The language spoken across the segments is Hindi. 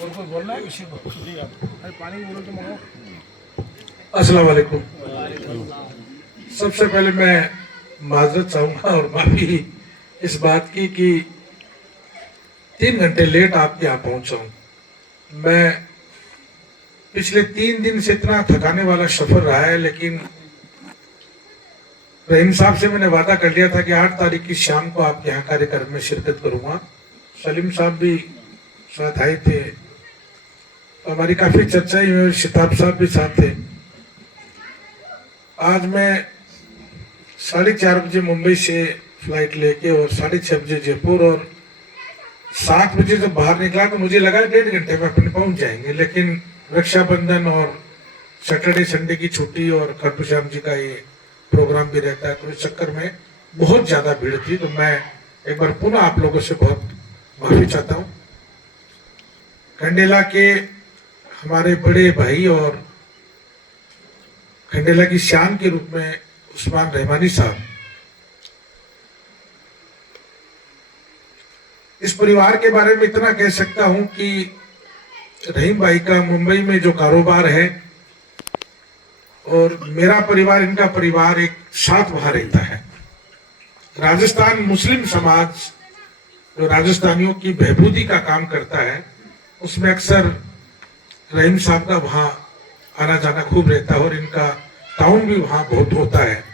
और कोई बोलना है किसी को? अरे पानी बोलो तो मंगाओ। अस्सलाम वालेकुम। सबसे पहले मैं माजरत चाहूँगा और माफ़ी इस बात की कि 3 घंटे लेट आपके यहाँ पहुँचा हूँ। मैं पिछले 3 दिन से इतना थकाने वाला सफ़र रहा है, लेकिन रहीम साहब से मैंने वादा कर लिया था कि 8 तारीख की शाम को आपके यहाँ कार्यक्रम में शिरकत करूँगा। सलीम साहब भी साथ आए थे, हमारी काफ़ी चर्चा ही हुई, शिताब साहब भी साथ थे। आज मैं 4:30 बजे मुंबई से फ्लाइट लेके और 6:30 बजे जयपुर और 7 बजे जब बाहर निकला तो मुझे लगा 1.5 घंटे में अपने पहुंच जाएंगे, लेकिन रक्षाबंधन और सैटरडे संडे की छुट्टी और खाटू श्याम जी का ये प्रोग्राम भी रहता है, तो इस चक्कर में बहुत ज़्यादा भीड़ थी। तो मैं एक बार पुनः आप लोगों से बहुत माफ़ी चाहता हूँ। खंडेला के हमारे बड़े भाई और खंडेला की शान के रूप में उस्मान रहमानी साहब, इस परिवार के बारे में इतना कह सकता हूं कि रहीम भाई का मुंबई में जो कारोबार है और मेरा परिवार, इनका परिवार एक साथ वहां रहता है। राजस्थान मुस्लिम समाज जो राजस्थानियों की बहबूदी का काम करता है, उसमें अक्सर रहीम साहब का वहां आना जाना खूब रहता है और इनका टाउन भी वहां बहुत होता है।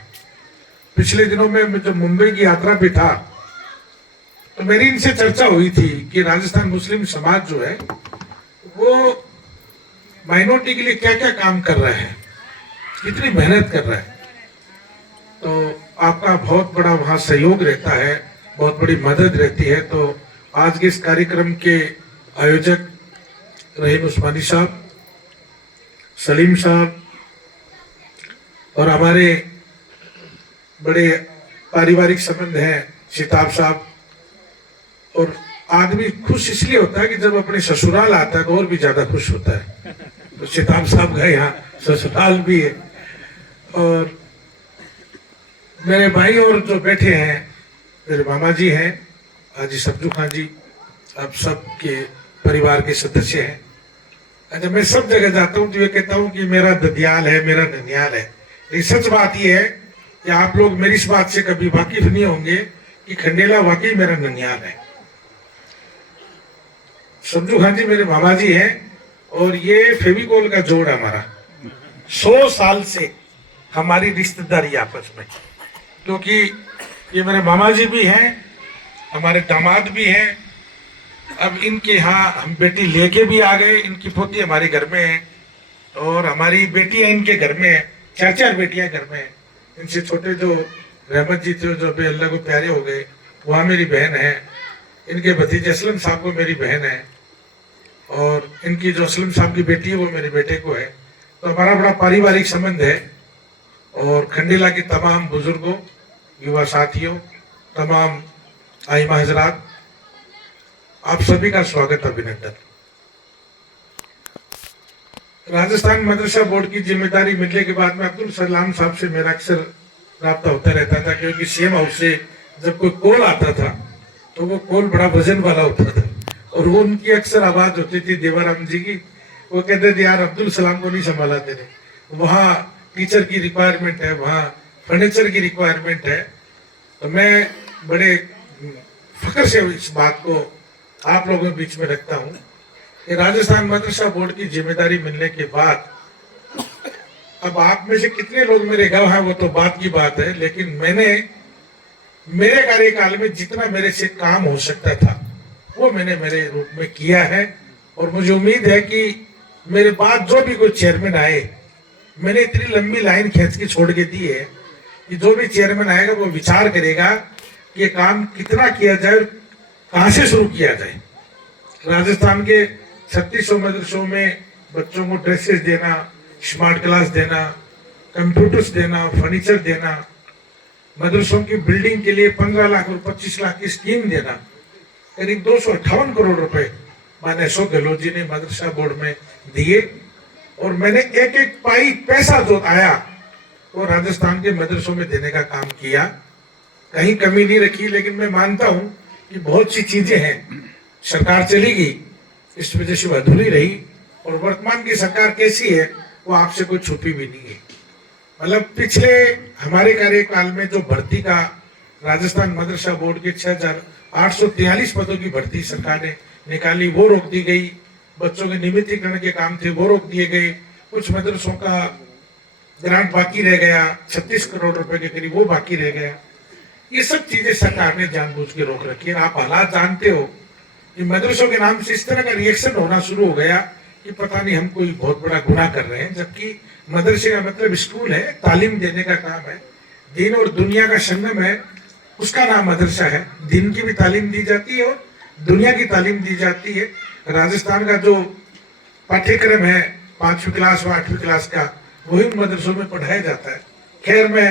पिछले दिनों में जब मुंबई की यात्रा पे था तो मेरी इनसे चर्चा हुई थी कि राजस्थान मुस्लिम समाज जो है वो माइनॉरिटी के लिए क्या क्या काम कर रहा है, कितनी मेहनत कर रहा है। तो आपका बहुत बड़ा वहां सहयोग रहता है, बहुत बड़ी मदद रहती है। तो आज के इस कार्यक्रम के आयोजक रहीम उस्मानी साहब, सलीम साहब और हमारे बड़े पारिवारिक संबंध हैं शिताब साहब, और आदमी खुश इसलिए होता है कि जब अपने ससुराल आता है तो और भी ज्यादा खुश होता है। तो शिताब साहब का यहाँ ससुराल भी है। और मेरे भाई और जो बैठे हैं मेरे मामा जी हैं, हाजी सब्जू खान जी, अब सब के परिवार के सदस्य हैं। अच्छा, मैं सब जगह जाता हूँ तो ये कहता हूँ कि मेरा ददियाल है, मेरा ननियाल है। लेकिन सच बात यह है कि आप लोग मेरी इस बात से कभी वाकिफ नहीं होंगे कि खंडेला वाकई मेरा ननियाल है। सब्जू खान जी मेरे मामा जी हैं और ये फेविकोल का जोड़ हमारा 100 साल से हमारी रिश्तेदारी आपस में, क्योंकि ये मेरे मामा जी भी हैं, हमारे दामाद भी हैं। अब इनके यहाँ हम बेटी लेके भी आ गए, इनकी पोती हमारे घर में है और हमारी बेटियां इनके घर में है, 4 बेटियां घर में है। इनसे छोटे जो रहमत जी थे जो अभी अल्लाह को प्यारे हो गए, वहाँ मेरी बहन है। इनके भतीजे असलम साहब को मेरी बहन है और इनकी जो असलम साहब की बेटी है वो मेरे बेटे को है। तो हमारा बड़ा पारिवारिक संबंध है। और खंडेला के तमाम बुजुर्गों, युवा साथियों, तमाम आइमा हजरात, आप सभी का स्वागत, अभिनंदन। राजस्थान मदरसा बोर्ड की जिम्मेदारी मिलने के बाद में अब्दुल सलाम साहब से मेरा अक्सर राब्ता होता रहता था, क्योंकि सीएम हाउस से जब कोई कॉल आता था तो वो कॉल बड़ा वजन वाला होता था और वो उनकी अक्सर आवाज होती थी देवाराम जी की। वो कहते थे यार अब्दुल सलाम को नहीं संभाला तेरे, वहाँ टीचर की रिक्वायरमेंट है, वहाँ फर्नीचर की रिक्वायरमेंट है। तो मैं बड़े फख्र से इस बात को आप लोगों के बीच में रखता हूँ कि राजस्थान मदरसा बोर्ड की जिम्मेदारी मिलने के बाद, अब आप में से कितने लोग मेरे गाँव हैं वो तो बात की बात है, लेकिन मैंने मेरे कार्यकाल में जितना मेरे से काम हो सकता था वो मैंने मेरे रूप में किया है। और मुझे उम्मीद है कि मेरे बाद जो भी कोई चेयरमैन आए, मैंने इतनी लंबी लाइन खींच के छोड़ के दी है कि जो भी चेयरमैन आएगा वो विचार करेगा कि ये काम कितना किया जाए, कहाँ से शुरू किया जाए। राजस्थान के 3600 मदरसों में बच्चों को ड्रेसेस देना, स्मार्ट क्लास देना, कंप्यूटर्स देना, फर्नीचर देना, मदरसों की बिल्डिंग के लिए 15 लाख और 25 लाख की स्कीम देना, करीब 258 करोड़ रुपए माने अशोक गहलोत जी ने मदरसा बोर्ड में दिए। और मैंने एक एक पाई पैसा जो आया वो राजस्थान के मदरसों में देने का काम किया, कहीं कमी नहीं रखी। लेकिन मैं मानता हूं कि बहुत सी चीजें हैं, सरकार चली गई इस वजह से वो अधूरी रही। और वर्तमान की सरकार कैसी है वो आपसे कोई छुपी भी नहीं है। मतलब पिछले हमारे कार्यकाल में जो भर्ती का राजस्थान मदरसा बोर्ड के 6,843 पदों की भर्ती सरकार ने निकाली, वो रोक दी गई। बच्चों के नियमितीकरण के काम थे वो रोक दिए गए। कुछ मदरसों का ग्रांट बाकी रह गया, 36 करोड़ रुपए के करीब वो बाकी रह गया। ये सब चीजें सरकार ने जानबूझ के रोक रखी है। आप हालात जानते हो कि मदरसों के नाम से इस तरह का रिएक्शन होना शुरू हो गया कि पता नहीं हम कोई बहुत बड़ा गुनाह कर रहे हैं, जबकि मदरसे का मतलब स्कूल है, तालीम देने का काम है, दीन और दुनिया का संगम है, उसका नाम मदरसा है। दिन की भी तालीम दी जाती है और दुनिया की तालीम दी जाती है। राजस्थान का जो पाठ्यक्रम है 5वीं क्लास व 8वीं क्लास का, वही उन मदरसों में पढ़ाया जाता है। खैर, मैं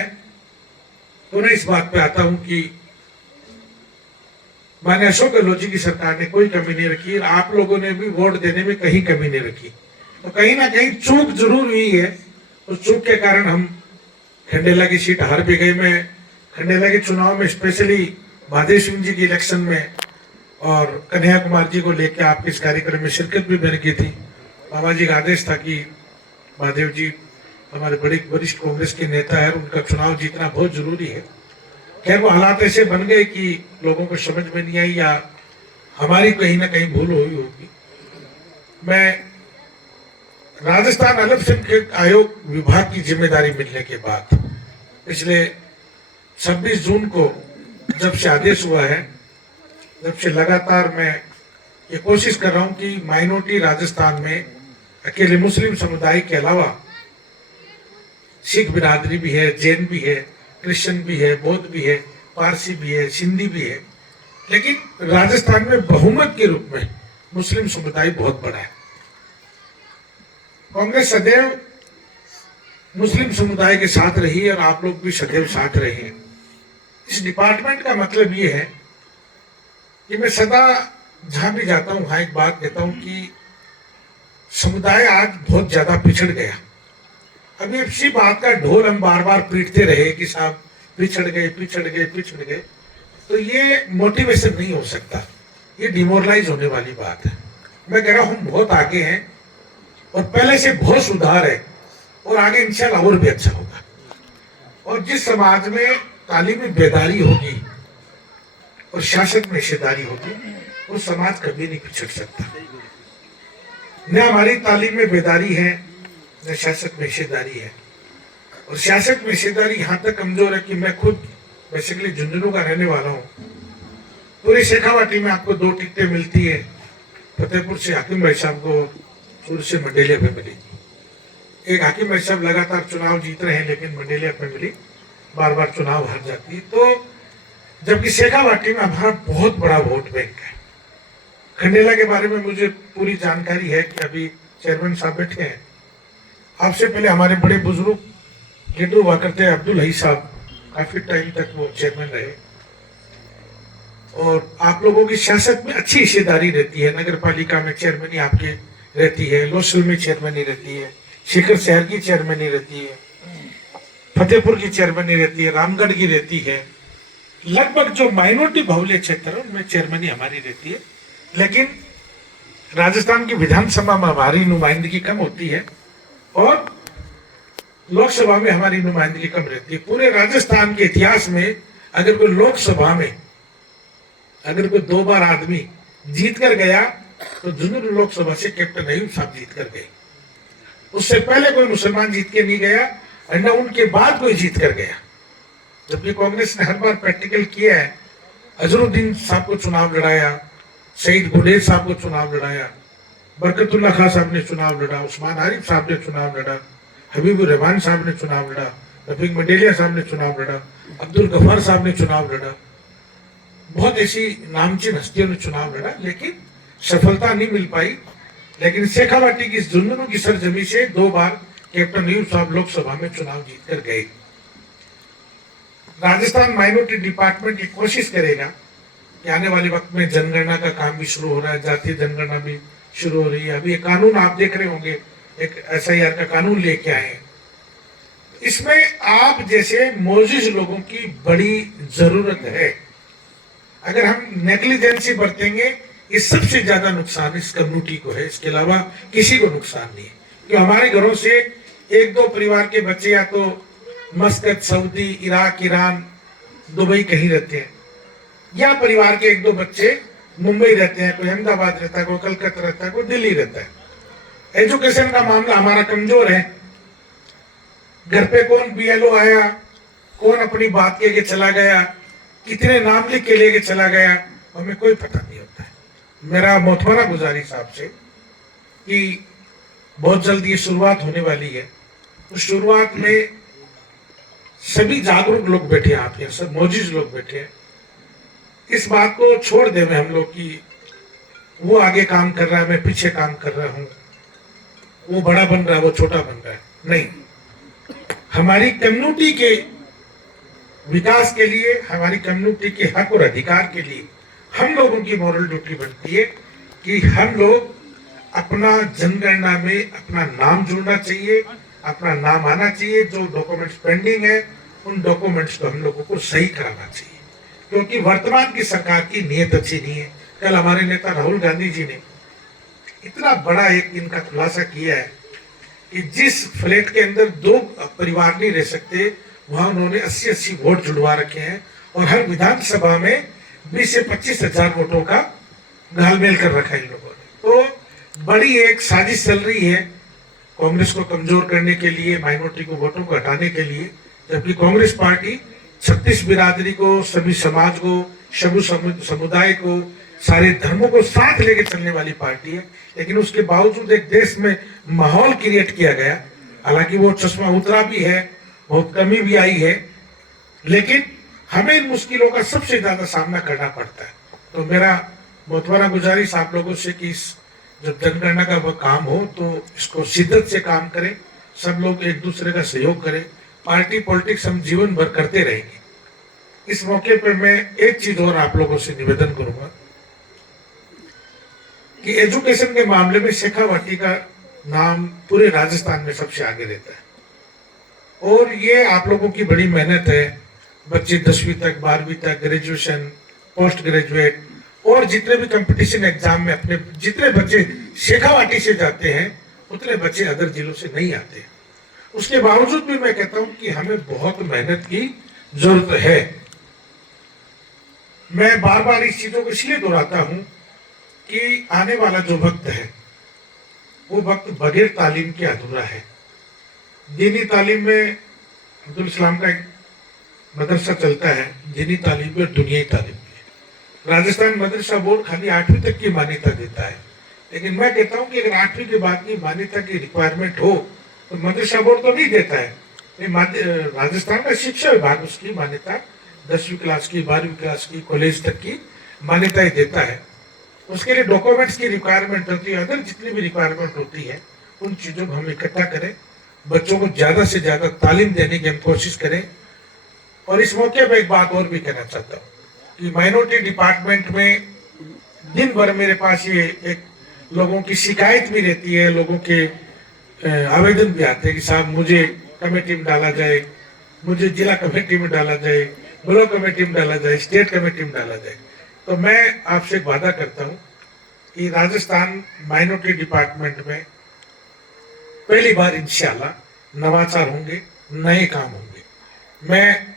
पुनः इस बात पे आता हूं कि माननीय अशोक गहलोत जी की सरकार ने कोई कमी नहीं रखी और आप लोगों ने भी वोट देने में कहीं कमी नहीं रखी। तो कहीं ना कहीं चूक जरूर हुई है। उस चूक के कारण हम खंडेला की सीट हार भी गए। मैं खंडेला के चुनाव में स्पेशली महादेव सिंह जी की इलेक्शन में और कन्हैया कुमार जी को लेकर आपके इस कार्यक्रम में शिरकत भी मैंने की थी। बाबा जी का आदेश था कि महादेव जी हमारे बड़े वरिष्ठ कांग्रेस के नेता है, उनका चुनाव जीतना बहुत जरूरी है। खैर, वो हालात ऐसे बन गए कि लोगों को समझ में नहीं आई या हमारी कहीं ना कहीं भूल हुई होगी। मैं राजस्थान अल्पसंख्यक आयोग विभाग की जिम्मेदारी मिलने के बाद पिछले 26 जून को जब से आदेश हुआ है, जब से लगातार मैं ये कोशिश कर रहा हूं कि माइनॉरिटी राजस्थान में अकेले मुस्लिम समुदाय के अलावा सिख बिरादरी भी है, जैन भी है, क्रिश्चियन भी है, बौद्ध भी है, पारसी भी है, सिंधी भी है, लेकिन राजस्थान में बहुमत के रूप में मुस्लिम समुदाय बहुत बड़ा है। कांग्रेस सदैव मुस्लिम समुदाय के साथ रही है और आप लोग भी सदैव साथ रहे हैं। इस डिपार्टमेंट का मतलब ये है कि मैं सदा जहां भी जाता हूं वहां एक बात कहता हूं कि समुदाय आज बहुत ज्यादा पिछड़ गया। अभी इसी बात का ढोल हम बार बार पीटते रहे कि साहब पिछड़ गए पिछड़ गए पिछड़ गए, तो ये मोटिवेशन नहीं हो सकता, ये डिमोरलाइज होने वाली बात है। मैं कह रहा हूं हम बहुत आगे हैं और पहले से बहुत सुधार है और आगे इंशाल्लाह और भी अच्छा होगा। और जिस समाज में तालीमी बेदारी होगी और शासक में हिस्सेदारी होगी, वो समाज कभी नहीं पिछड़ सकता। न हमारी तालीम में बेदारी है, न शासक में हिस्सेदारी है। और शासक में हिस्सेदारी यहाँ तक कमजोर है कि मैं खुद बेसिकली झुंझुनू का रहने वाला हूँ। पूरी शेखावाटी में आपको 2 टिकटें मिलती है, फतेहपुर से हाकिम भाई साहब को, सूरत से मंडेलिया पे मिली। एक हाकिम भाई साहब लगातार चुनाव जीत रहे हैं लेकिन मंडेलिया पे मिली, बार बार चुनाव हार जाती है। तो जबकि शेखावाटी में हमारा बहुत बड़ा वोट बैंक है। खंडेला के बारे में मुझे पूरी जानकारी है कि अभी चेयरमैन साहब बैठे हैं। आपसे पहले हमारे बड़े बुजुर्ग लीडर हुआ करते हैं अब्दुल हई साहब, काफी टाइम तक वो चेयरमैन रहे। और आप लोगों की सियासत में अच्छी हिस्सेदारी रहती है। नगर पालिका में चेयरमैनी आपके रहती है, लोसल में चेयरमैनी रहती है, सीकर शहर की चेयरमैनी रहती है, फतेहपुर की चेयरमैनी रहती है, रामगढ़ की रहती है। लगभग जो माइनॉरिटी बहुल्य क्षेत्र है उनमें चेयरमैनी हमारी रहती है। लेकिन राजस्थान की विधानसभा में हमारी नुमाइंदगी कम होती है और लोकसभा में हमारी नुमाइंदगी कम रहती है। पूरे राजस्थान के इतिहास में अगर कोई लोकसभा में अगर कोई 2 बार आदमी जीत कर गया तो झुंझुनू लोकसभा से कैप्टन अयूब साहब जीत कर गए। उससे पहले कोई मुसलमान जीत के नहीं गया और न उनके बाद कोई जीत कर गया। जबकि कांग्रेस ने हर बार प्रैक्टिकल किया है। अजरुद्दीन साहब को चुनाव लड़ाया, शहीद गुडेर साहब को चुनाव लड़ाया, बरकतुल्ला खां साहब ने चुनाव लड़ा, उस्मान आरिफ साहब ने चुनाव लड़ा, हबीबुर रहमान साहब ने चुनाव लड़ा, रफीक मंडेलिया साहब ने चुनाव लड़ा, अब्दुल गफ्फार साहब ने चुनाव लड़ा। बहुत ऐसी नामचीन हस्तियों ने चुनाव लड़ा लेकिन सफलता नहीं मिल पाई। लेकिन शेखावाटी की झुंझुनू की सरजमी से 2 बार कैप्टन अयूब साहब लोकसभा में चुनाव जीत कर गए। राजस्थान माइनॉरिटी डिपार्टमेंट ये कोशिश करेगा कि आने वाले वक्त में जनगणना का काम भी शुरू हो रहा है, जातीय जनगणना भी शुरू हो रही है। अभी एक कानून आप देख रहे होंगे, एक SIR का कानून लेके आए हैं। इसमें आप जैसे मोजिज लोगों की बड़ी जरूरत है। अगर हम नेग्लिजेंसी बरतेंगे ये सबसे ज्यादा नुकसान इस कम्युनिटी को है, इसके अलावा किसी को नुकसान नहीं है। कि हमारे घरों से एक दो परिवार के बच्चे या तो मस्कत, सऊदी, इराक, ईरान, दुबई कहीं रहते हैं, या परिवार के एक दो बच्चे मुंबई रहते हैं, कोई अहमदाबाद रहता है, कोई कलकत्ता रहता है, कोई दिल्ली रहता है। एजुकेशन का मामला हमारा कमजोर है। घर पे कौन बीएलओ आया, कौन अपनी बात के चला गया, कितने नाम लिख के लेके चला गया, हमें कोई पता नहीं होता है। मेरा मोहतबरा गुजारिश आपसे कि बहुत जल्द ये शुरुआत होने वाली है, उस शुरुआत में सभी जागरूक लोग बैठे हैं, आप यहाँ सब मौजूद लोग बैठे हैं। इस बात को छोड़ दे में हम लोग कि वो आगे काम कर रहा है, मैं पीछे काम कर रहा हूं, वो बड़ा बन रहा है, वो छोटा बन रहा है, नहीं। हमारी कम्युनिटी के विकास के लिए, हमारी कम्युनिटी के हक और अधिकार के लिए हम लोगों की मॉरल ड्यूटी बनती है कि हम लोग अपना जनगणना में अपना नाम जुड़ना चाहिए, अपना नाम आना चाहिए। जो डॉक्यूमेंट्स पेंडिंग है उन डॉक्यूमेंट्स को हम लोगों को सही कराना चाहिए, क्योंकि वर्तमान की सरकार की नीयत अच्छी नहीं है। कल हमारे नेता राहुल गांधी जी ने इतना बड़ा एक इनका खुलासा किया है कि जिस फ्लैट के अंदर दो परिवार नहीं रह सकते, वहां उन्होंने 80-80 वोट जुड़वा रखे हैं और हर विधानसभा में 20 से 25 हजार वोटों का घालमेल कर रखा है इन लोगों ने। तो बड़ी एक साजिश चल रही है कांग्रेस को कमजोर करने के लिए, माइनॉरिटी को वोटों को हटाने के लिए, जबकि कांग्रेस पार्टी 36 बिरादरी को, सभी समाज को, सभी समुदाय को, सारे धर्मों को साथ लेके चलने वाली पार्टी है। लेकिन उसके बावजूद एक देश में माहौल क्रिएट किया गया, हालांकि वो चश्मा उतरा भी है, बहुत कमी भी आई है, लेकिन हमें इन मुश्किलों का सबसे ज्यादा सामना करना पड़ता है। तो मेरा मोहतबरा गुजारिश आप लोगों से कि जब जनगणना का वह काम हो तो इसको शिद्दत से काम करें, सब लोग एक दूसरे का सहयोग करें। पार्टी पॉलिटिक्स हम जीवन भर करते रहेंगे। इस मौके पर मैं एक चीज और आप लोगों से निवेदन करूंगा कि एजुकेशन के मामले में शेखावाटी का नाम पूरे राजस्थान में सबसे आगे रहता है और ये आप लोगों की बड़ी मेहनत है। बच्चे 10वीं तक, 12वीं तक, ग्रेजुएशन, पोस्ट ग्रेजुएट और जितने भी कंपटीशन एग्जाम में अपने जितने बच्चे शेखावाटी से जाते हैं उतने बच्चे अदर जिलों से नहीं आते। उसके बावजूद भी मैं कहता हूं कि हमें बहुत मेहनत की जरूरत है। मैं बार बार इस चीजों को इसलिए दोहराता हूं कि आने वाला जो वक्त है वो वक्त बगैर तालीम के अधूरा है। दीनी तालीम में अब्दुल सलाम का एक मदरसा चलता है, दीनी तालीम में, दुनियाई तालीम में। राजस्थान मदरसा बोर्ड खाली 8वीं तक की मान्यता देता है, लेकिन मैं कहता हूं कि अगर 8वीं के बाद की मान्यता की रिक्वायरमेंट हो तो मदरसा बोर्ड तो नहीं देता है। राजस्थान का शिक्षा विभाग उसकी मान्यता 10वीं क्लास की, 12वीं क्लास की, कॉलेज तक की मान्यताएं देता है। उसके लिए डॉक्यूमेंट्स की रिक्वायरमेंट होती है, अदर जितनी भी रिक्वायरमेंट होती है उन चीजों को हम इकट्ठा करें, बच्चों को ज्यादा से ज्यादा तालीम देने की हम कोशिश करें। और इस मौके पर एक बात और भी कहना चाहता हूँ कि माइनॉरिटी डिपार्टमेंट में दिन भर मेरे पास ये एक लोगों की शिकायत भी रहती है, लोगों के आवेदन भी आते हैं कि साहब मुझे कमेटी में डाला जाए, मुझे जिला कमेटी में डाला जाए, ब्लॉक कमेटी में डाला जाए, स्टेट कमेटी में डाला जाए। तो मैं आपसे वादा करता हूं कि राजस्थान माइनॉरिटी डिपार्टमेंट में पहली बार इंशाल्लाह नवाचार होंगे, नए काम होंगे। मैं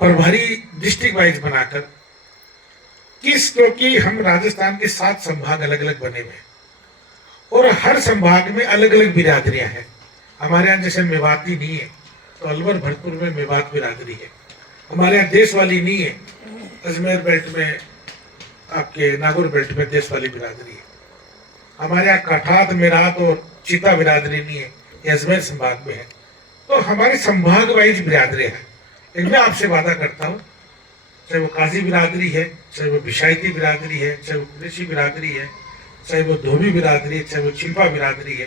प्रभारी डिस्ट्रिक्ट वाइज बनाकर क्योंकि हम राजस्थान के 7 संभाग अलग अलग बने हुए हैं और हर संभाग में अलग अलग बिरादरियां हैं। हमारे यहाँ जैसे मेवाती नहीं है तो अलवर भरतपुर में मेवात बिरादरी है। हमारे यहाँ देश वाली नहीं है, अजमेर बेल्ट में, आपके नागौर बेल्ट में देश वाली बिरादरी है। हमारे यहाँ काठात, मेरात और चीता बिरादरी नहीं है, ये अजमेर संभाग में है। तो हमारे संभाग वाइज बिरादरियां हैं। लेकिन मैं आपसे वादा करता हूँ, चाहे वो काजी बिरादरी है, चाहे वो विशायती बिरादरी है, चाहे वो कुरैशी बिरादरी है, चाहे वो धोबी बिरादरी है, चाहे वो चिंपा बिरादरी है,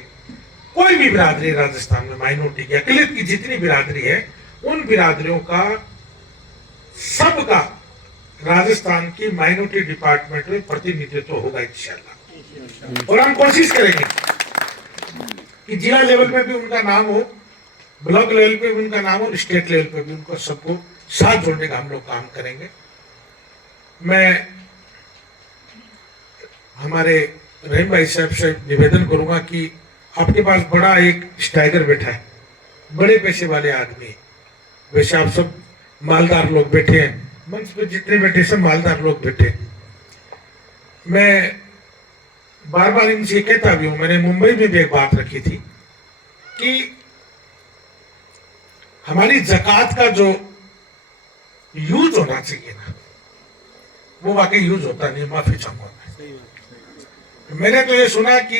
कोई भी बिरादरी राजस्थान में माइनॉरिटी की, अकलियत की जितनी बिरादरी है, उन बिरादरियों का सबका राजस्थान की माइनॉरिटी डिपार्टमेंट में प्रतिनिधित्व होगा इंशाल्लाह। और हम कोशिश करेंगे कि जिला लेवल पे भी उनका नाम हो, ब्लॉक लेवल पे भी उनका नाम हो, स्टेट लेवल पे भी उनको सबको साथ जोड़ने का हम लोग काम करेंगे। मैं हमारे रहीम भाई साहब से निवेदन करूंगा कि आपके पास बड़ा एक स्टाइगर बैठा है, बड़े पैसे वाले आदमी, वैसे आप सब मालदार लोग बैठे हैं, मंच पे जितने बैठे सब मालदार लोग बैठे। मैं बार बार इनसे कहता भी हूं, मैंने मुंबई में भी एक बात रखी थी कि हमारी जकात का जो यूज होना चाहिए ना, वो वाकई यूज होता नहीं। माफी चाहूंगा मैंने तो ये सुना कि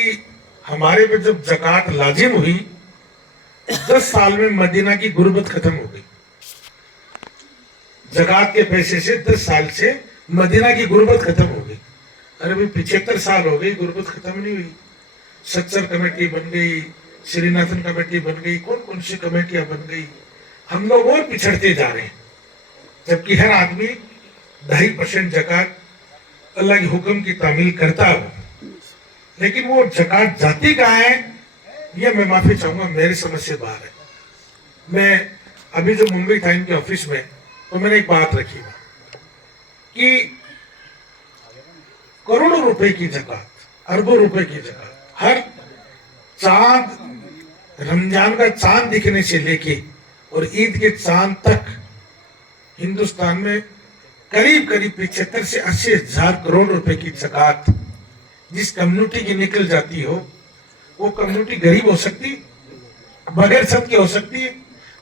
हमारे पे जब जकात लाजिम हुई 10 साल में मदीना की गुर्बत खत्म हो गई। जकात के पैसे से 10 साल से मदीना की गुर्बत खत्म हो गई। अरे भाई 75 साल हो गई, गुर्बत खत्म नहीं हुई। सच्चर कमेटी बन गई, श्रीनाथन कमेटी बन गई, कौन कौन सी कमेटियां बन गई। हम लोग और पिछड़ते जा रहे हैं, जबकि हर आदमी 2.5% जकात अल्लाह के हुक्म की तामील करता हो, लेकिन वो जकात जाती कहाँ है, ये मैं माफी चाहूंगा मेरी समझ से बाहर है। मैं अभी जब मुंबई था इनके ऑफिस में, तो मैंने एक बात रखी कि करोड़ों रुपए की जकात, अरबों रुपए की जकात, हर चांद, रमजान का चांद दिखने से लेके और ईद के चांद तक हिंदुस्तान में करीब करीब 75 से 80 हजार करोड़ रुपए की जकात जिस कम्युनिटी की निकल जाती हो, वो कम्युनिटी गरीब हो सकती है, बगैर छत के हो सकती है,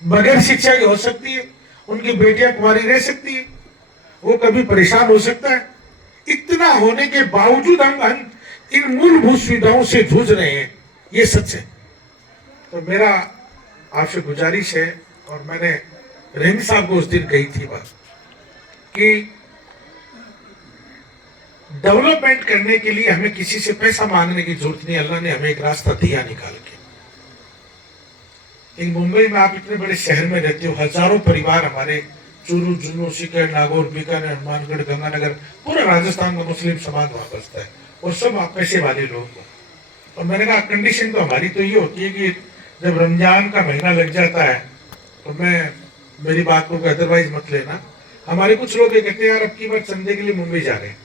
बगैर शिक्षा के हो सकती है, उनकी बेटियां कुंवारी रह सकती है, वो कभी परेशान हो सकता है। इतना होने के बावजूद हम इन मूलभूत सुविधाओं से जूझ रहे हैं, ये सच है। तो मेरा आपसे गुजारिश है, और मैंने रहीम साहब को उस दिन कही थी बात कि डेवलपमेंट करने के लिए हमें किसी से पैसा मांगने की जरूरत नहीं, अल्लाह ने हमें एक रास्ता दिया निकाल के। इन मुंबई में आप इतने बड़े शहर में रहते हो, हजारों परिवार हमारे चूरू, जुन्नू, सीकर, नागौर, बीकानेर, हनुमानगढ़, गंगानगर, पूरा राजस्थान का मुस्लिम समाज वहां बसता है, और सब आप पैसे वाले लोग हो। और मैंने कहा कंडीशन तो हमारी तो ये होती है कि जब रमजान का महीना लग जाता है, तो मैं मेरी बात को अदरवाइज मत लेना, हमारे कुछ लोग ये कहते हैं यार अब की बार चंदे के लिए मुंबई जा रहे हैं,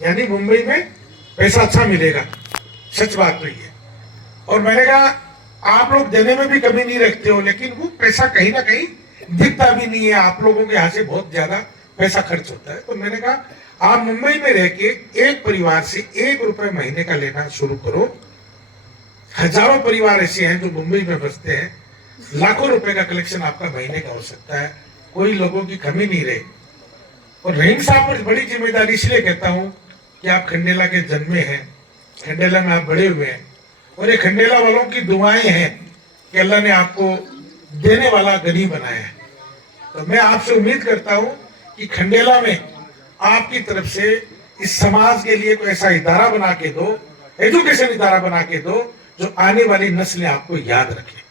यानी मुंबई में पैसा अच्छा मिलेगा। सच बात तो ये। और मैंने कहा आप लोग देने में भी कमी नहीं रखते हो, लेकिन वो पैसा कहीं ना कहीं दिखता भी नहीं है, आप लोगों के यहाँ से बहुत ज्यादा पैसा खर्च होता है। तो मैंने कहा आप मुंबई में रह के एक परिवार से 1 रुपए महीने का लेना शुरू करो। हजारों परिवार ऐसे हैं जो मुंबई में बसते हैं, लाखों रुपए का कलेक्शन आपका महीने का हो सकता है, कोई लोगों की कमी नहीं रहे। और रहीम साहब पर बड़ी जिम्मेदारी इसलिए कहता हूं कि आप खंडेला के जन्मे हैं, खंडेला में आप बड़े हुए हैं, और ये खंडेला वालों की दुआएं हैं कि अल्लाह ने आपको देने वाला गनी बनाया है। तो मैं आपसे उम्मीद करता हूं कि खंडेला में आपकी तरफ से इस समाज के लिए कोई ऐसा इदारा बना के दो, एजुकेशन इदारा बना के दो, जो आने वाली नस्लें आपको याद रखें।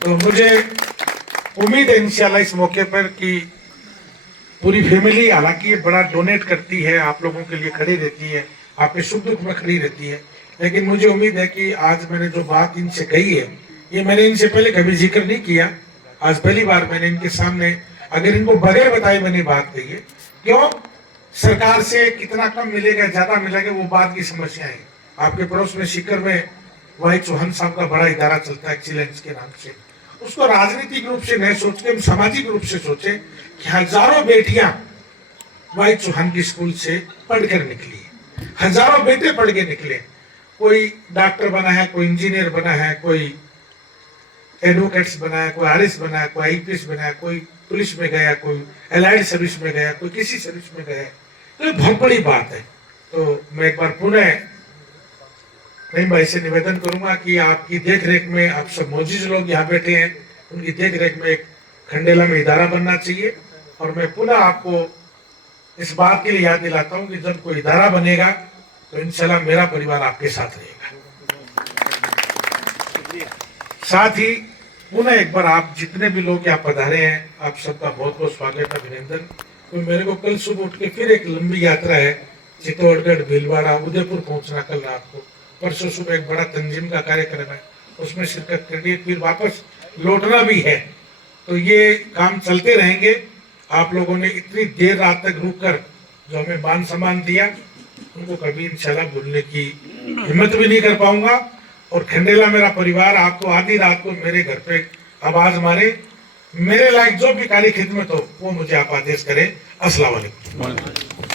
तो मुझे उम्मीद है इंशाल्लाह इस मौके पर कि पूरी फैमिली, हालांकि बड़ा डोनेट करती है, आप लोगों के लिए खड़ी रहती है, आपके सुख दुख में खड़ी रहती है, लेकिन मुझे उम्मीद है कि आज मैंने जो बात इनसे कही है, ये मैंने इनसे पहले कभी जिक्र नहीं किया, आज पहली बार मैंने इनके सामने, अगर इनको बगैर बताए मैंने बात कही है। क्यों? सरकार से कितना कम मिलेगा, ज्यादा मिलेगा, वो बात की समस्या है। आपके पड़ोस में सीकर में वाई चौहान साहब का बड़ा इदारा चलता है एक्सीलेंस के नाम से, उसको राजनीतिक रूप से नहीं सोच के हम सामाजिक रूप से सोचे कि हजारों बेटियां वाई चौहान की स्कूल से पढ़कर निकली, हजारों बेटे पढ़ के निकले, कोई डॉक्टर बना है, कोई इंजीनियर बना है, कोई एडवोकेट्स बना है, कोई आरएस बना है, कोई आईपीएस बना है, कोई पुलिस में गया, कोई एलाइड सर्विस में गया, कोई किसी सर्विस में गया। तो ये बहुत बड़ी बात है। तो मैं एक बार पुनः रहीम भाई से निवेदन करूंगा कि आपकी देख रेख में, आप सब मौजूद लोग यहाँ बैठे हैं, उनकी देख रेख में एक खंडेला में इदारा बनना चाहिए। और मैं पुनः आपको इस बात के लिए याद दिलाता हूँ कि जब कोई इदारा बनेगा तो इंशाल्लाह मेरा परिवार आपके साथ रहेगा। साथ ही पुनः एक बार आप जितने भी लोग यहाँ पधारे हैं, आप सबका बहुत बहुत स्वागत, अभिनंदन। तो मेरे को कल सुबह उठ के फिर एक लंबी यात्रा है, चित्तौड़गढ़, भीलवाड़ा, उदयपुर पहुंचना कल रात को। परसों सुबह एक बड़ा तंजीम का कार्यक्रम है, उसमें शिरकत करनी है, फिर वापस लौटना भी है। तो ये काम चलते रहेंगे। आप लोगों ने इतनी देर रात तक रुक कर जो हमें मान सम्मान दिया, उनको कभी इंशाल्लाह भूलने की हिम्मत भी नहीं कर पाऊंगा। और खंडेला मेरा परिवार आपको आधी रात को मेरे घर पे आवाज मारे, मेरे लायक जो भी कारी खिदमत हो वो मुझे आप आदेश करें। अस्सलाम वालेकुम।